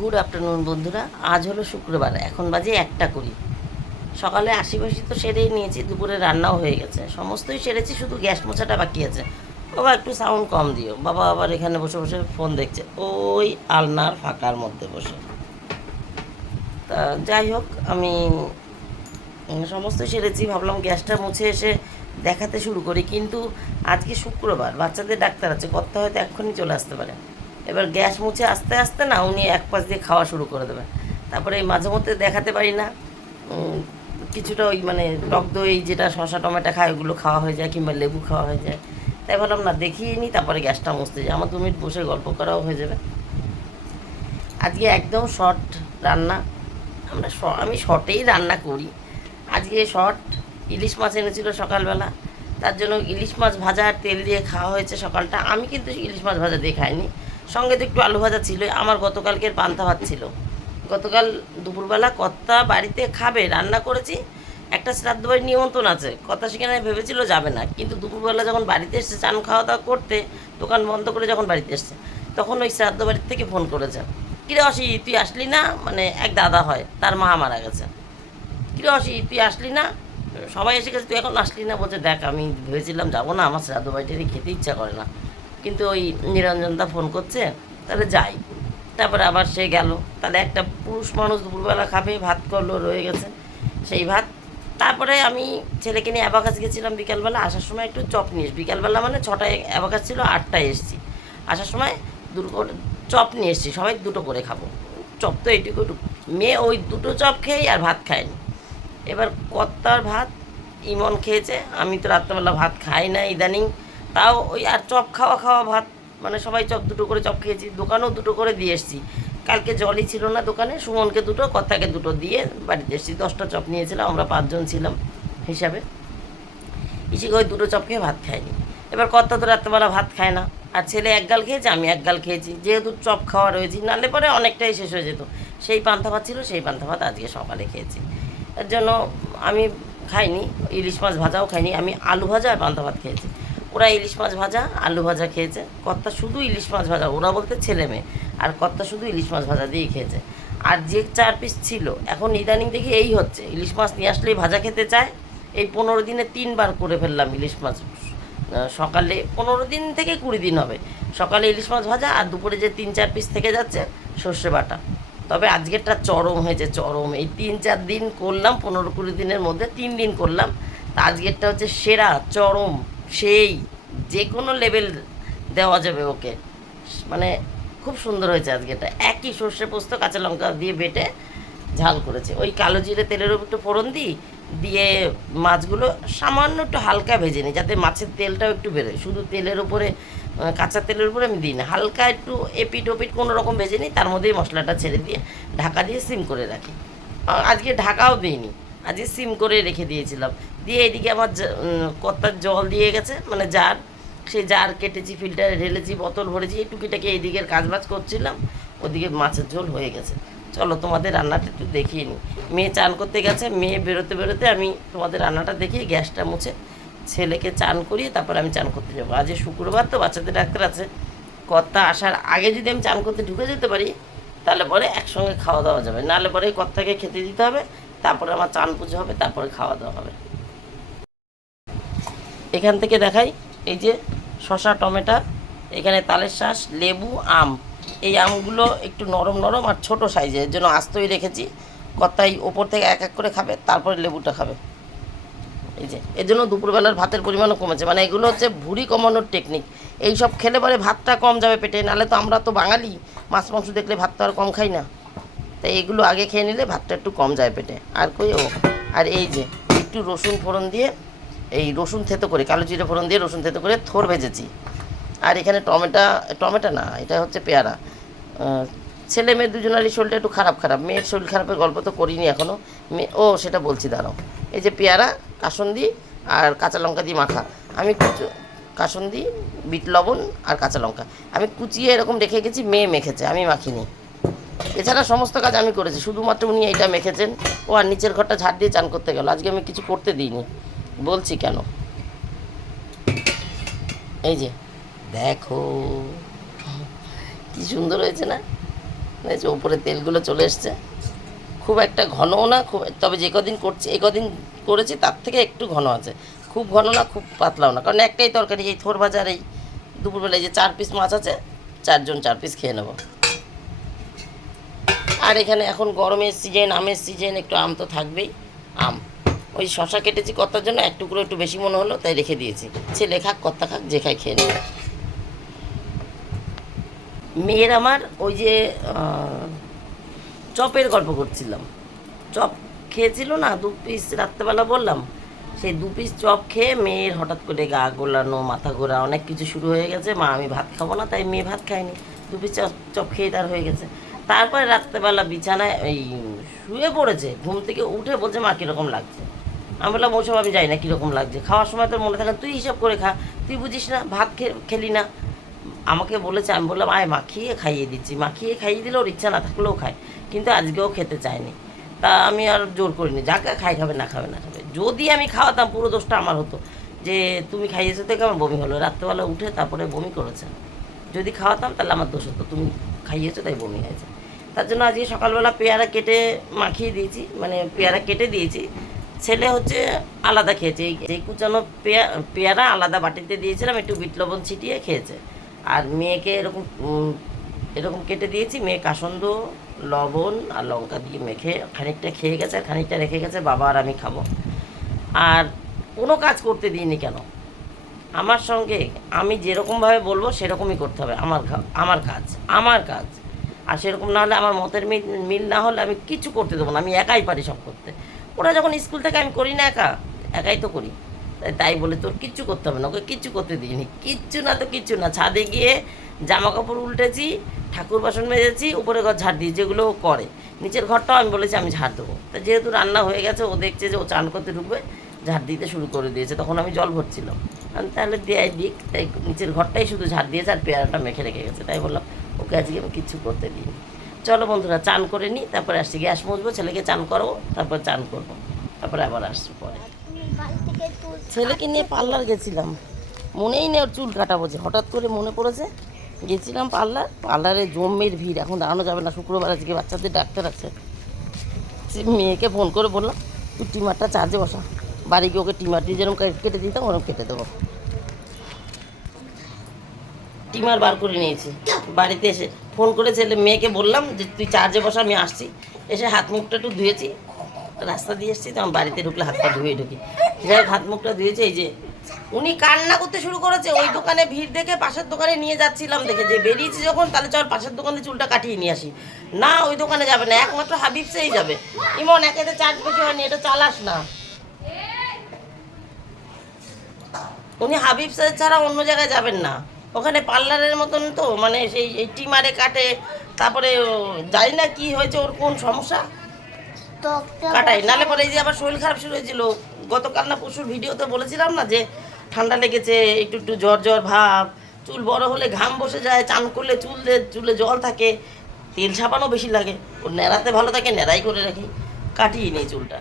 Good afternoon বন্ধুরা, আজ হলো শুক্রবার, এখন বাজে একটা কুড়ি। সকালে আশিপাশি তো সেরেই নিয়েছি, দুপুরে রান্নাও হয়ে গেছে। সমস্তই সেরেছি, শুধু গ্যাস মোছাটা বাকি আছে। বাবা, একটু সাউন্ড কম দিও। বাবা আবার এখানে বসে বসে ফোন দেখছে। ওই আলনার ফাঁকার মধ্যে বসে। তা যাই হোক, আমি সমস্ত সেরেছি। ভাবলাম গ্যাসটা মুছে এসে দেখাতে শুরু করি। কিন্তু আজকে শুক্রবার, বাচ্চাদের ডাক্তার আছে, কর্তা হয়তো এক্ষুনি চলে আসতে পারে। এবার গ্যাস মুছে আস্তে আস্তে না উনি এক পাশ দিয়ে খাওয়া শুরু করে দেবেন। তারপরে এই মাঝে মধ্যে দেখাতে পারি না। কিছুটা ওই মানে টক দই, যেটা শশা টমেটো খায়, ওগুলো খাওয়া হয়ে যায় কিংবা লেবু খাওয়া হয়ে যায়। তাই ভাবলাম না, দেখিয়ে নিই তারপরে গ্যাসটা মুছতে যাই। আমার দু মিনিট বসে গল্প করাও হয়ে যাবে। আজকে একদম শর্ট রান্না। আমরা আমি শর্টেই রান্না করি। আজকে শর্ট ইলিশ মাছ এনেছিল সকালবেলা। তার জন্য ইলিশ মাছ ভাজা আর তেল দিয়ে খাওয়া হয়েছে সকালটা। আমি কিন্তু ইলিশ মাছ ভাজা দিয়ে খাইনি। সঙ্গে তো একটু আলু ভাজা ছিল আমার গতকালকের পান্তা ভাত ছিল। গতকাল দুপুরবেলা কর্তা বাড়িতে খাবে, রান্না করেছি, একটা শ্রাদ্ধ বাড়ির নিমন্ত্রণ আছে। কথা সেখানে ভেবেছিল যাবে না, কিন্তু দুপুরবেলা যখন বাড়িতে এসছে, চান খাওয়া দাওয়া করতে, দোকান বন্ধ করে যখন বাড়িতে এসছে, তখন ওই শ্রাদ্ধ বাড়ির থেকে ফোন করেছে। কিরে অসি, তুই আসলি না? মানে এক দাদা হয়, তার মা মারা গেছে। কিরে অসি, তুই আসলি না? সবাই এসে গেছে, তুই এখন আসলি না? বলছে, দেখ, আমি ভেবেছিলাম যাব না, আমার শ্রাদ্ধ বাড়িটারই খেতে ইচ্ছা করে না। কিন্তু ওই নিরঞ্জনদা ফোন করছে, তাহলে যাই। তারপরে আবার সে গেল। তাহলে একটা পুরুষ মানুষ দুপুরবেলা খাবে, ভাত করল, রয়ে গেছে সেই ভাত। তারপরে আমি ছেলেকে নিয়ে অ্যাবাকাস গেছিলাম বিকালবেলা, আসার সময় একটু চপ নিয়ে। বিকালবেলা মানে ছটায় অ্যাবাকাস ছিল, আটটায় এসেছি। আসার সময় দুটো চপ নিয়ে এসেছি, সবাই দুটো করে খাব। চপ তো এইটুকু মেয়ে ওই দুটো চপ খেয়েই আর ভাত খায়নি। এবার কত্তার ভাত, ইমন খেয়েছে, আমি তো রাত্রেবেলা ভাত খাই না, ইদানিং। তাও ওই আর চপ খাওয়া খাওয়া ভাত মানে সবাই চপ দুটো করে চপ খেয়েছি, দোকানেও দুটো করে দিয়ে এসেছি। কালকে জলই ছিল না দোকানে, সুমনকে দুটো কর্তাকে দুটো দিয়ে বাড়িতে এসেছি। দশটা চপ নিয়েছিলাম, আমরা পাঁচজন ছিলাম হিসাবে। ইসিকে ওই দুটো চপ খেয়ে ভাত খায়নি। এবার কর্তা তো রাত্রেবেলা ভাত খায় না, আর ছেলে এক গাল খেয়েছে, আমি এক গাল খেয়েছি। যেহেতু চপ খাওয়া রয়েছি নাহলে পরে অনেকটাই শেষ হয়ে যেত। সেই পান্তা ভাত ছিল, সেই পান্তা ভাত আজকে সকালে খেয়েছি। এর জন্য আমি খাইনি, ইলিশ মাছ ভাজাও খাইনি, আমি আলু ভাজা আর পান্তা ভাত খেয়েছি। ওরা ইলিশ মাছ ভাজা, আলু ভাজা খেয়েছে। কর্তা শুধু ইলিশ মাছ ভাজা, ওরা বলতে ছেলে মেয়ে। আর কর্তা শুধু ইলিশ মাছ ভাজা দিয়েই খেয়েছে। আর যে চার পিস ছিল, এখন ইদানিং দেখি এই হচ্ছে। ইলিশ মাছ নিয়ে আসলেই ভাজা খেতে চায়। এই পনেরো দিনে তিনবার করে ফেললাম ইলিশ মাছ। সকালে পনেরো দিন থেকে কুড়ি দিন হবে। সকালে ইলিশ মাছ ভাজা আর দুপুরে যে তিন চার পিস থেকে যাচ্ছে, সর্ষে বাটা। তবে আজকেরটা চরম হয়েছে, চরম। এই তিন চার দিন করলাম, পনেরো কুড়ি দিনের মধ্যে তিন দিন করলাম। তা আজকেরটা হচ্ছে সেরা, চরম। সেই যে কোনো লেভেল দেওয়া যাবে ওকে। মানে খুব সুন্দর হয়েছে আজকে এটা। একই সর্ষে পোস্ত, কাঁচা লঙ্কা দিয়ে বেটে ঝাল করেছে। ওই কালো জিরে তেলের উপর একটু ফোড়ন দিই, দিয়ে মাছগুলো সামান্য একটু হালকা ভেজে নিই, যাতে মাছের তেলটাও একটু বেরোয়। শুধু তেলের উপরে কাঁচা তেলের উপরে আমি দিই না। হালকা একটু এপিট ওপিট কোনো রকম ভেজে নিই, তার মধ্যেই মশলাটা ছেড়ে দিয়ে ঢাকা দিয়ে সিম করে রাখি। আজকে ঢাকাও দিইনি, আজকে সিম করে রেখে দিয়েছিলাম। দিয়ে এদিকে আমার কর্তার জল দিয়ে গেছে মানে জার। সেই জার কেটেছি, ফিল্টারে ঢেলেছি, বোতল ভরেছি এই টুকিটাকে এইদিকের কাজবাজ করছিলাম, ওদিকে মাছের ঝোল হয়ে গেছে। চলো তোমাদের রান্নাটা একটু দেখিয়ে নিই। মেয়ে চান করতে গেছে, মেয়ে বেরোতে বেরোতে আমি তোমাদের রান্নাটা দেখিয়ে গ্যাসটা মুছে ছেলেকে চান করিয়ে তারপর আমি চান করতে যাব। আজ শুক্রবার তো বাচ্চাদের ডাক্তার আছে। কর্তা আসার আগে যদি আমি চান করতে ঢুকে যেতে পারি, তাহলে পরে একসঙ্গে খাওয়া দাওয়া যাবে। নাহলে পরে কর্তাকে খেতে দিতে হবে, তারপরে আমার চান পুজো হবে, তারপরে খাওয়া দাওয়া হবে। এখান থেকে দেখাই, এই যে শশা টমেটো, এখানে তালের শাঁস, লেবু, আম। এই আমগুলো একটু নরম নরম আর ছোট সাইজের জন্য আস্তই রেখেছি। কত্তাই ওপর থেকে এক এক করে খাবে, তারপরে লেবুটা খাবে। এই যে, এর জন্য দুপুরবেলার ভাতের পরিমাণও কমেছে। মানে এগুলো হচ্ছে ভুঁড়ি কমানোর টেকনিক এই সব খেলে পরে ভাতটা কম যাবে পেটে নাহলে তো আমরা তো বাঙালি, মাছ মাংস দেখলে ভাত তো আর কম খাই না। তাই এগুলো আগে খেয়ে নিলে ভাতটা একটু কম যায় পেটে। আর কই ও, আর এই যে, একটু রসুন ফোড়ন দিয়ে এই রসুন থেতো করে, কালো জিরে ফোড়ন দিয়ে রসুন থেতো করে থোর ভেজেছি। আর এখানে টমেটো টমেটো না, এটা হচ্ছে পেয়ারা। ছেলে মেয়ে দুজনেরই শরীরটা একটু খারাপ খারাপ। মেয়ের শরীর খারাপের গল্প তো করিনি এখনও মেয়ে ও, সেটা বলছি, দাঁড়াও। এই যে পেয়ারা কাসন্দি আর কাঁচা লঙ্কা দিয়ে মাখা। আমি কুচু কাসন্দি বিট লবণ আর কাঁচা লঙ্কা। আমি কুচিয়ে এরকম রেখে গেছি, মেয়ে মেখেছে, আমি মাখিনি। এছাড়া সমস্ত কাজ আমি করেছি, শুধুমাত্র উনি এইটা মেখেছেন। ও আর নিচের ঘরটা ঝাড় দিয়ে চান করতে গেল। আজকে আমি কিছু করতে দিইনি। বলছি কেন? এই যে, দেখো, কি সুন্দর হয়েছে না? দেখছি ওপরে তেলগুলো চলে এসছে। খুব একটা ঘনও না, খুব, তবে যে কদিন করছি এ কদিন করেছি, তার থেকে একটু ঘন আছে। খুব ঘন না, খুব পাতলাও না, কারণ একটাই তরকারি, এই থোর ভাজার এই দুপুরবেলায় যে চার পিস মাছ আছে, চারজন চার পিস খেয়ে নেব। আর এখানে এখন গরমের সিজন আমের সিজন একটু আম তো থাকবেই, আম। ওই শশা কেটেছি কর্তার জন্য, এক টুকরো একটু বেশি মনে হলো, তাই রেখে দিয়েছি। ছেলে খাক কর্তা খাক, যে খাই খেয়ে নেবে। মেয়ের আমার ওই যে চপের গল্প করছিলাম। চপ খেয়েছিল না, দু পিস রাত্রেবেলা বললাম, সেই দু পিস চপ খেয়ে মেয়ের হঠাৎ করে গা গোলানো, মাথা ঘোরা, অনেক কিছু শুরু হয়ে গেছে। মা, আমি ভাত খাব না, তাই মেয়ে ভাত খায়নি। দু পিস চপ চপ খেয়ে তার হয়ে গেছে। তারপরে রাত্রেবেলা বিছানায় এই শুয়ে পড়েছে, ঘুম থেকে উঠে বলছে, মা, কীরকম লাগছে? আমি বললাম, ওসব আমি জানি না কীরকম লাগছে। খাওয়ার সময় তোর মনে থাকে, তুই হিসাব করে খা, তুই বুঝিস না, ভাত খেলি না। আমাকে বলেছে, আমি বললাম, আয় মাখিয়ে খাইয়ে দিচ্ছি। মাখিয়ে খাইয়ে দিলে ওর ইচ্ছা না থাকলেও খায়, কিন্তু আজকেও খেতে চায়নি। তা আমি আর জোর করিনি, যাকে খাই খাবে, না খাবে না খাবে। যদি আমি খাওয়াতাম, পুরো দোষটা আমার হতো। যে তুমি খাইয়েছো থেকে আমার বমি হলো? রাত্রেবেলা উঠে তারপরে বমি করেছে। যদি খাওয়াতাম, তাহলে আমার দোষ হতো। তুমি খাইয়েছো, তাই বমি হয়েছে। তার জন্য আজকে সকালবেলা পেয়ারা কেটে মাখিয়ে দিয়েছি মানে পেয়ারা কেটে দিয়েছি। ছেলে হচ্ছে আলাদা খেয়েছে। এই কুচানো পেয়া পেয়ারা আলাদা বাটিতে দিয়েছিলাম, একটু বিট লবণ ছিটিয়ে খেয়েছে। আর মেয়েকে এরকম এরকম কেটে দিয়েছি, মেয়ে কাসন্দ, লবণ আর লঙ্কা দিয়ে মেখে খানিকটা খেয়ে গেছে, আর খানিকটা রেখে গেছে, বাবা আর আমি খাব। আর কোনো কাজ করতে দিইনি কেন? আমার সঙ্গে আমি যেরকমভাবে বলব, সেরকমই করতে হবে। আমার আমার কাজ আমার কাজ। আর সেরকম না হলে আমার মতের মিল মিল না হলে আমি কিছু করতে দেবো না। আমি একাই পারি সব করতে। ওরা যখন স্কুল থেকে আমি করি না একা, একাই তো করি। তাই তাই বলে তোর কিচ্ছু করতে হবে না, ওকে কিচ্ছু করতে দিইনি। কিচ্ছু না তো কিচ্ছু না, ছাদে গিয়ে জামা কাপড় উল্টেছি, ঠাকুর বাসন মেজেছি, উপরে ঘর ঝাড় দিই যেগুলো ও করে। নিচের ঘরটাও আমি বলেছি আমি ঝাড় দেবো। তা যেহেতু রান্না হয়ে গেছে, ও দেখছে যে ও চান করতে ঢুকবে, ঝাড় দিতে শুরু করে দিয়েছে। তখন আমি জল ভরছিলাম। আমি তাহলে দেয় দিক, তাই নিচের ঘরটাই শুধু ঝাড় দিয়েছে আর পেয়ারাটা মেখে রেখে গেছে। তাই বললাম, ওকে আজকে আমি কিচ্ছু করতে দিই চলো বন্ধুরা, চান করে নিই তারপরে আসছি। গ্যাস মুছবো, ছেলেকে চান করব, তারপর চান করব। তারপরে আবার আসছি পরে। ছেলেকে নিয়ে পার্লার গেছিলাম। মনেই নেই ওর চুল কাটাবো যে। হঠাৎ করে মনে পড়েছে, গেছিলাম পার্লার। পার্লারে জমের ভিড়, এখন দাঁড়ানো যাবে না। শুক্রবার আজকে বাচ্চাদের ডাক্তার আছে। মেয়েকে ফোন করে বললাম, তুই টিমারটা চার্জে বসা। বাড়ি গিয়ে ওকে টিমারটি যেরকম কেটে দিতাম ওরকম কেটে দেবো। টিমার বার করে নিয়েছি। বাড়িতে এসে ফোন করে ছেলে মেয়েকে বললাম যে, তুই চার্জে বসা, আমি আসছি। এসে হাত মুখটা একটু ধুয়েছি। রাস্তা দিয়ে এসেছি, তখন বাড়িতে ঢুকলে হাত পা ধুয়ে ঢুকি। যাই হাত মুখটা ধুয়েছে, এই যে উনি কান্না করতে শুরু করেছে। ওই দোকানে ভিড় দেখে পাশের দোকানে নিয়ে যাচ্ছিলাম দেখে। যে বেরিয়েছি যখন, তাহলে চল পাশের দোকানে চুলটা কাটিয়ে নিয়ে আসি। না, ওই দোকানে যাবে না, একমাত্র হাবিবসেই যাবে। ইমন একেতে চার্জ বেশি হয়নি, এটা চালাস না। উনি হাবিব স্যার ছাড়া অন্য জায়গায় যাবেন না। ওখানে পার্লারের মতন তো মানে সেই এই টিমারে কাটে। তারপরে জানি না কি হয়েছে ওর কোন সমস্যা? কাটাই। নালে পরে এই যে আবার শরীর খারাপ শুরু হয়েছিল। গতকাল না পরশুর ভিডিওতে বলেছিলাম না যে ঠান্ডা লেগেছে একটু একটু জ্বর জ্বর ভাব চুল বড় হলে ঘাম বসে যায় চান করলে চুল চুলে জল থাকে। তেল ছাপানো বেশি লাগে। ওর নেড়াতে ভালো থাকে নেড়াই করে রাখি। কাটিয়ে নেই চুলটা।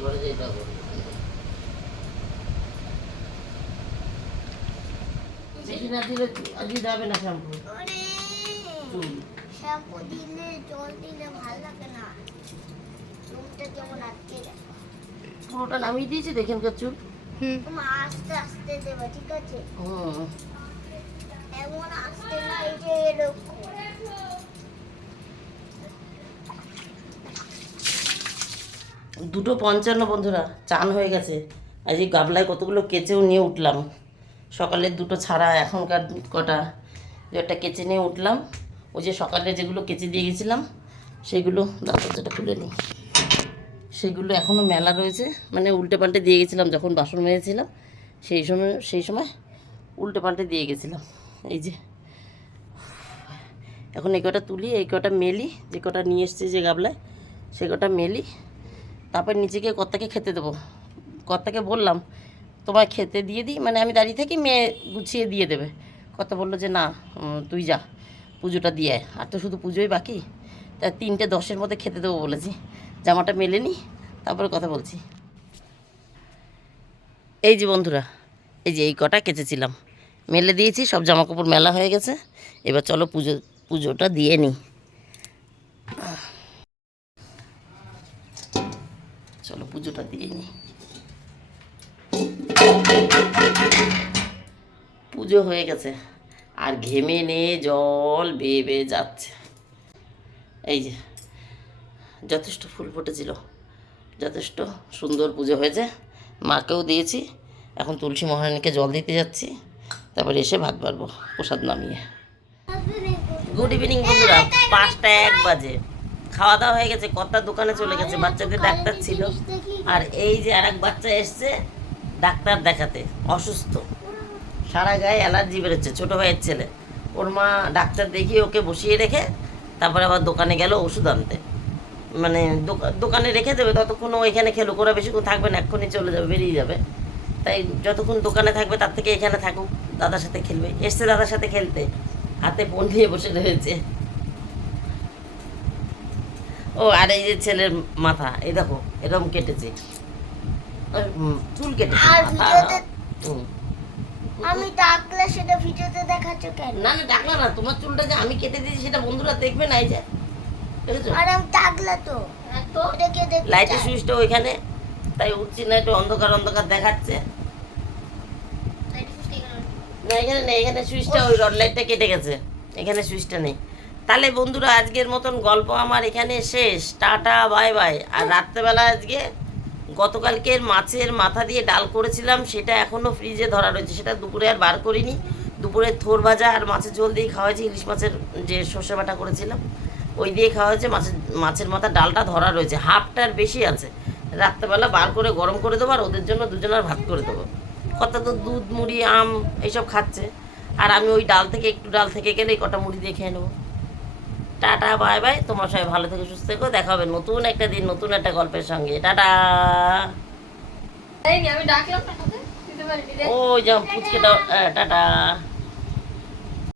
ঘরে যেটা করি বেশি না দিলে আজকে যাবে না শ্যাম্পু। চুল। শ্যাম্পু দিলে জল দিলে ভালো লাগে না। চুলটা কেমন আটকে যায় পুরোটা নামিয়ে দিয়েছি দেখেন কার চুল তোমার আস্তে আস্তে দেবে ঠিক আছে? হুম। এমন আস্তে না এই যে এরকম। দুটো পঞ্চান্ন বন্ধুরা চান হয়ে গেছে। আজ এই গাবলায় কতগুলো কেচেও নিয়ে উঠলাম। সকালের দুটো ছাড়া এখনকার কটা একটা কেচে নিয়ে উঠলাম। ওই যে সকালে যেগুলো কেচে দিয়ে গেছিলাম, সেগুলো দাঁড়া যেটা খুলে নিই। সেগুলো এখনও মেলা রয়েছে। মানে উল্টে পাল্টে দিয়ে গেছিলাম যখন বাসন মেজেছিলাম, সেই সময় সেই সময় উল্টে পাল্টে দিয়ে গেছিলাম। এই যে, এখন এই কটা তুলি, এই কটা মেলি, যে কটা নিয়ে এসছি যে গাবলায়, সে কটা মেলি। তারপর গিয়ে কর্তাকে খেতে দেবো। কর্তাকে বললাম, তোমায় খেতে দিয়ে দিই? মানে আমি দাঁড়িয়ে থাকি, মেয়ে গুছিয়ে দিয়ে দেবে। কর্তা বলল যে, না তুই যা। পুজোটা দিয়ে। আর তো শুধু পুজোই বাকি। তা তিনটে দশের মধ্যে খেতে দেবো বলেছি। জামাটা মেলে নি, তারপরে কথা বলছি। এই যে বন্ধুরা, এই যে এই কটা কেচেছিলাম। মেলে দিয়েছি, সব জামা কাপড় মেলা হয়ে গেছে। এবার চলো পুজো, পুজোটা দিয়ে নিই চলো পুজোটা দিয়ে নিই পুজো হয়ে গেছে। আর ঘেমে নে জল বেয়ে বেয়ে যাচ্ছে। এই যে, যথেষ্ট ফুল ফুটেছিল, যথেষ্ট সুন্দর পুজো হয়েছে। মাকেও দিয়েছি, এখন তুলসী মহারানীকে জল দিতে যাচ্ছি, তারপরে এসে ভাত বাড়বো, প্রসাদ নামিয়ে। গুড ইভিনিং বন্ধুরা, পাঁচটা এক বাজে। খাওয়া দাওয়া হয়ে গেছে কর্তার দোকানে চলে গেছে, বাচ্চাদের ডাক্তার ছিল। আর এই যে আর এক বাচ্চা এসছে, ডাক্তার দেখাতে, অসুস্থ। সারা গায়ে অ্যালার্জি বেরোচ্ছে ছোটো ভাইয়ের ছেলে। ওর মা ডাক্তার দেখিয়ে ওকে বসিয়ে রেখে তারপরে আবার দোকানে গেল ওষুধ আনতে। মানে দোকা- দোকানে রেখে দেবে ততক্ষণ ও এখানে খেলুক ওরা বেশিক্ষণ থাকবে না এক্ষুনি চলে যাবে বেরিয়ে যাবে। তাই যতক্ষণ দোকানে থাকবে তার থেকে এখানে থাকুক দাদার সাথে খেলবে। এসছে দাদার সাথে খেলতে হাতে ফোন নিয়ে বসে রয়েছে। ও আর এই যে ছেলের মাথা এই দেখো এরকম কেটেছে। চুল কেটেছে আর মাথা, ভিডিওতে- হুম। আমি ডাকলে সেটা ভিডিওতে দেখাচ্ছ কেন? না না ডাকলা না। তোমার চুলটা যে আমি কেটে দিয়েছি সেটা বন্ধুরা দেখবে না এই যে। আর আমি ডাকলে তো। লাইটের সুইচটা ওইখানে। তাই উঠছি না একটু অন্ধকার অন্ধকার দেখাচ্ছে। না এখানে নেই। এখানে সুইচটা ওই রড লাইটটা কেটে গেছে। এখানে সুইচটা নেই। তাহলে বন্ধুরা আজকের মতন গল্প আমার এখানে শেষ। টাটা বাই বাই আর রাত্রেবেলা আজকে গতকালকের মাছের মাথা দিয়ে ডাল করেছিলাম, সেটা এখনও ফ্রিজে ধরা রয়েছে, সেটা দুপুরে আর বার করিনি। দুপুরে থোর ভাজা আর মাছের ঝোল দিয়ে খাওয়া হয়েছে, ইলিশ মাছের যে সর্ষে বাটা করেছিলাম, ওই দিয়ে খাওয়া হয়েছে, মাছের মাছের মাথা ডালটা ধরা রয়েছে হাফটার বেশি আছে। রাত্রেবেলা বার করে গরম করে দেবো আর ওদের জন্য দুজনের ভাত করে দেবো। কত তো দুধ, মুড়ি, আম, এইসব খাচ্ছে। আর আমি ওই ডাল থেকে, একটু ডাল থেকে গেলে কটা মুড়ি দিয়ে খেয়ে নেব। Tata bye bye. তোমার সবাই ভালো থেকে সুস্থ থেকো। দেখা হবে নতুন একটা দিন নতুন একটা গল্পের সঙ্গে। টাটা। ও ডাকলাম। ওই যা পুচকে টাটা।